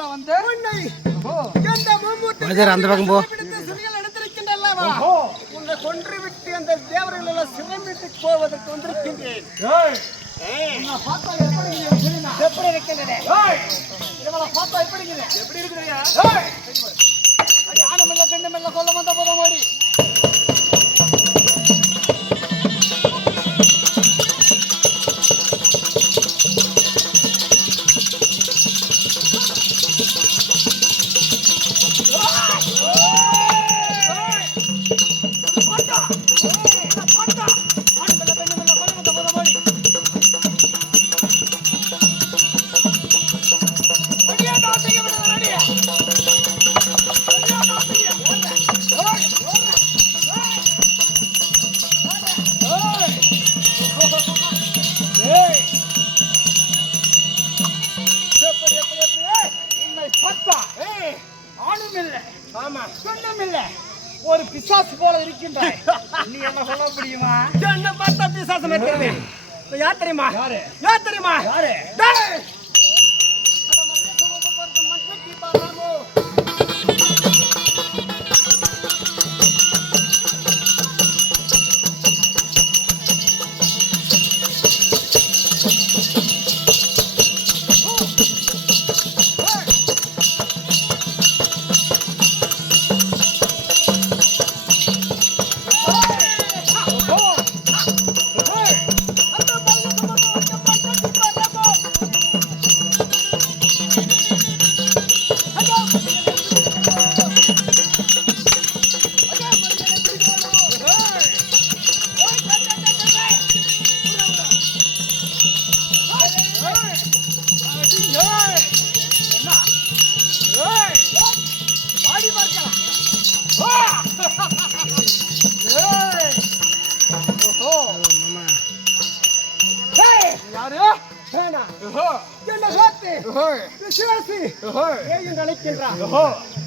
சொல்ல வந்து அந்த பக்கம் போ. உன்னை கொன்று விட்டு அந்த தேவர்கள் எல்லாம் சிவன் வீட்டுக்கு போவதற்கு வந்திருக்கின்றேன். எப்படி இருக்கின்றன? பார்த்தா எப்படி இருக்கிறீங்க? ஆணுமில்ல பெண்ணுமில்ல கொல்ல வந்த போதும் ஓடி ஒரு பிசாசு போல இருக்கின்றாய். நீ என்ன சொல்ல முடியுமா? என்ன பார்த்தா பிசாசு மாதிரி யார் தெரியுமா? யார் தெரியுமா?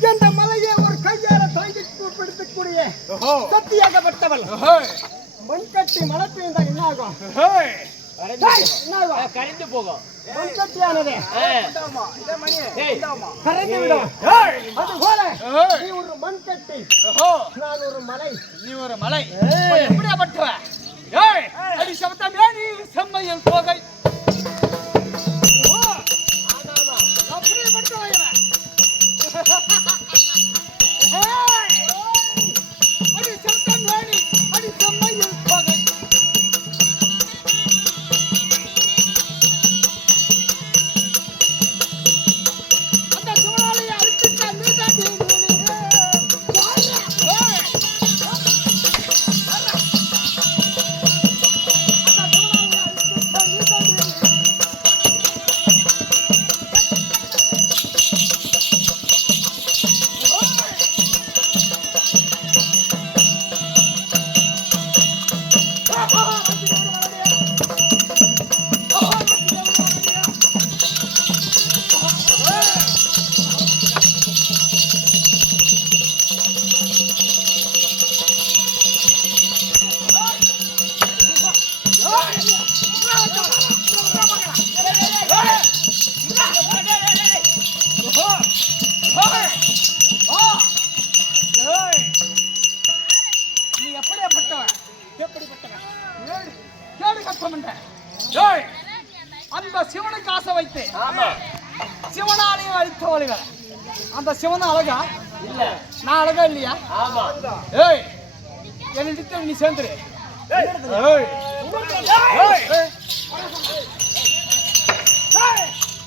என்ற மலையை ஒரு கையால தாங்கி பிடிக்கக்கூடிய சக்தியாகப்பட்டவள் மண்கட்டி மழை பெய்ந்தா என்ன ஆகும்? கரைந்து போகும். மண்கட்டியானது கரைந்து விடும். அது போல நீ ஒரு மண்கட்டி, நான் ஒரு மலை. நீ ஒரு மலை. எப்படியாப்பட்ட அடி சமத்தமே நீ செம்மையில் போகை. அந்த சிவனுக்கு ஆசை வைத்து சிவனாலையும் அழித்தவளுகள். அந்த சிவன் அழகா இல்ல, நான் அழகா இல்லையா? என்னிடத்துல நீ சேர்ந்துரு.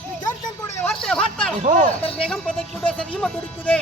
நீ கேட்கக்கூடிய வார்த்தையை பார்த்தால் வேகம் பதைக்குதே, சரியமா துடிக்குதே.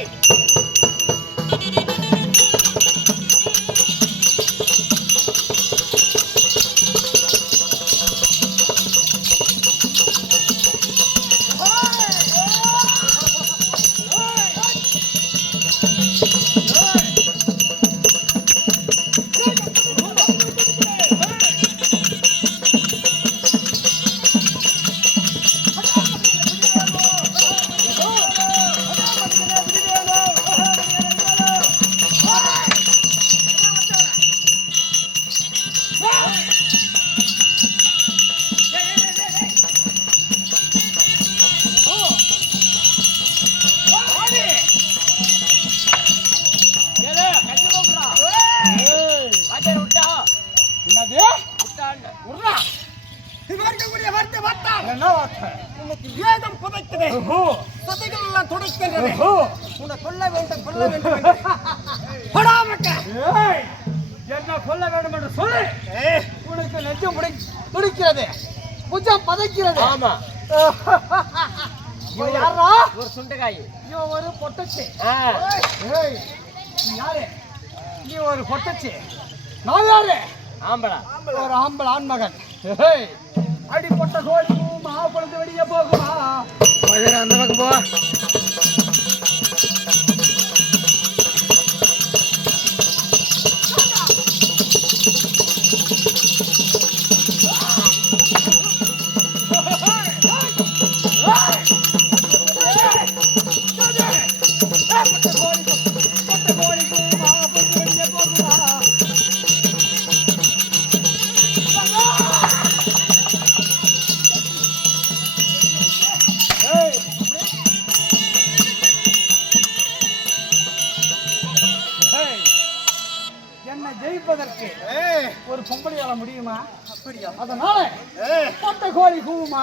இன்னைக்கு வேகம் புதைக்குது. சதைகள் எல்லாம் துடைக்கின்றது. உன்னை கொல்ல வேண்டும் கொல்ல வேண்டும் என்று. என்ன கொல்ல வேண்டும் என்று சொல்லு. உனக்கு நெஞ்சம் துடிக்கிறது, புஜம் பதைக்கிறது. ஆமா. யாரா? ஒரு சுண்டைக்காய். இவன் ஒரு பொட்டச்சி. நீ யாரு? நீ ஒரு பொட்டச்சி. நான் யாரு? ஆம்பளா. ஒரு ஆம்பளை ஆண்மகன். அடிப்பட்ட கோழி மாப்பிளந்து வெளியே போகுமா? அந்த பக்கம் போ. என்னை ஜெயிப்பதற்கு ஒரு பொம்பளையால முடியுமா? அப்படியா? அதனால பொட்ட கோழி கூவுமா?